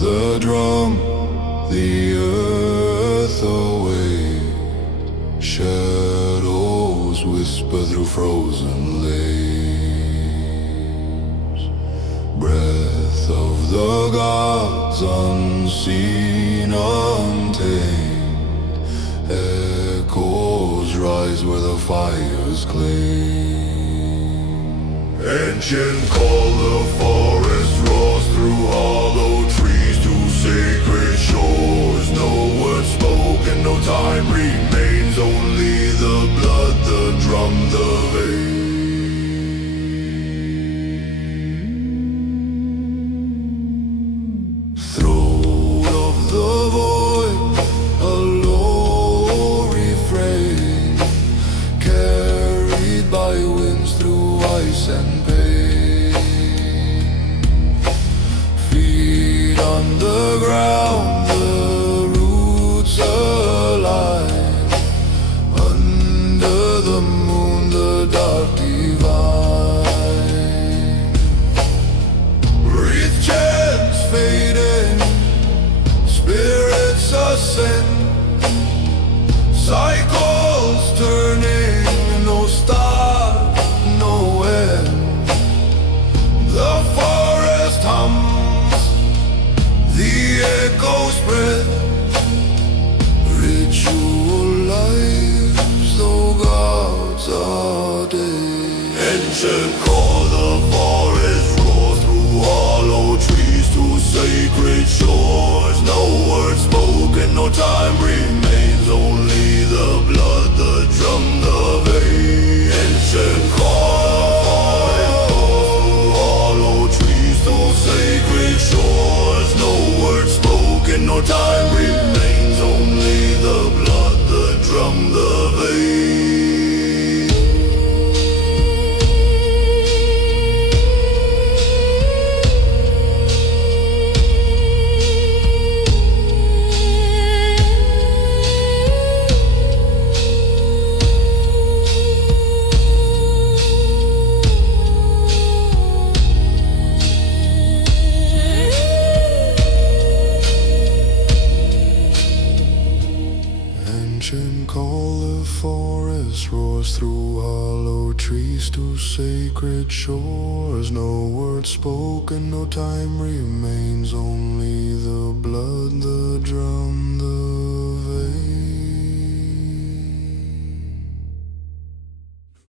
the drum, the earth away. Shadows whisper through frozen lanes. Breath of the gods, unseen, untamed. Echoes rise where the fires claim. Ancient call, the forest roars through hollow trees to sacred shores. No word spoken, no time remains, only the blood, the drum, the vein. Throat of the void, a low refrain, carried by winds through ice and pain. Feet on the ground, the roots align. Under the moon, the dark divine. Breathe chants fading, spirits ascend. Cycles turning, no start, no end. The forest hums, the echo spread. Ritual lives, though gods are dead. Ancient call, the forest roars through hollow trees to sacred shores. No word spoken, no time remains, only the blood, the drum, the vein. Ancient call, through hollow trees to sacred shores. No word spoken, no time remains, only the blood, the drum, the vein. Ancient call, the forest roars through hollow trees to sacred shores. No word spoken, no time remains, only the blood, the drum.